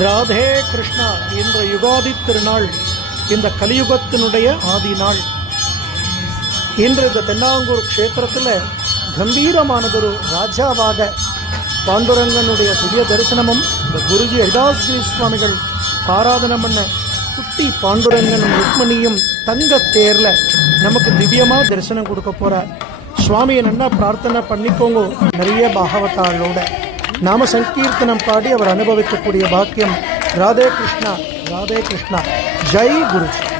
ராதே கிருஷ்ணா இந்த யுகாதி திருநாள் இந்த கலியுகத்தினுடைய ஆதி நாள் இன்று இந்த தென்னாங்கூர் க்ஷேத்திரத்தில் கம்பீரமானதொரு ராஜாவாக பாண்டுரங்கனுடைய திவ்ய தரிசனமும் இந்த குருஜி ஹரிதாஸ்கிரி சுவாமிகள் ஆராதனம் பண்ண குட்டி பாண்டுரங்கனும் ருக்மணியும் தங்க தேரில் நமக்கு திவ்யமாக தரிசனம் கொடுக்க போகிறார் சுவாமியை நல்லா பிரார்த்தனை பண்ணிக்கோங்க நிறைய பாகவத்தாளோட நாம சங்கீர்த்தனம் பாடி அவர் அனுபவிக்கக்கூடிய பாக்கியம் ராதே கிருஷ்ணா ராதே கிருஷ்ணா ஜெய் குருஜி